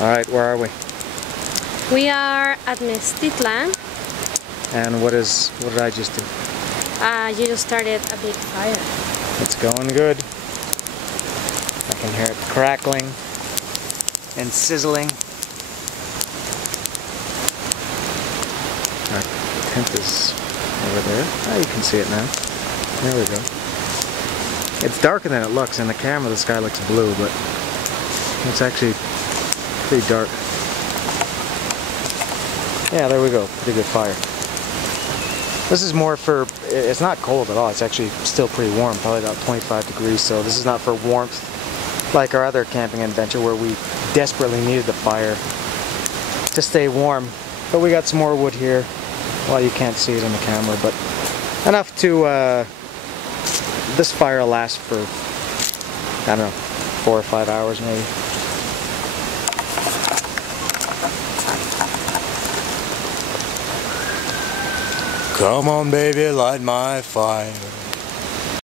Alright, where are we? We are at Meztitla. And what did I just do? You just started a big fire. It's going good. I can hear it crackling and sizzling. Our tent is over there. Oh, you can see it now. There we go. It's darker than it looks. In the camera the sky looks blue, but it's actually pretty dark. Yeah, there we go. Pretty good fire. This is more for, it's not cold at all, it's actually still pretty warm, probably about 25 degrees, so this is not for warmth like our other camping adventure where we desperately needed the fire to stay warm. But we got some more wood here. Well, you can't see it on the camera, but enough to, this fire will last for, I don't know, 4 or 5 hours maybe. Come on baby, light my fire.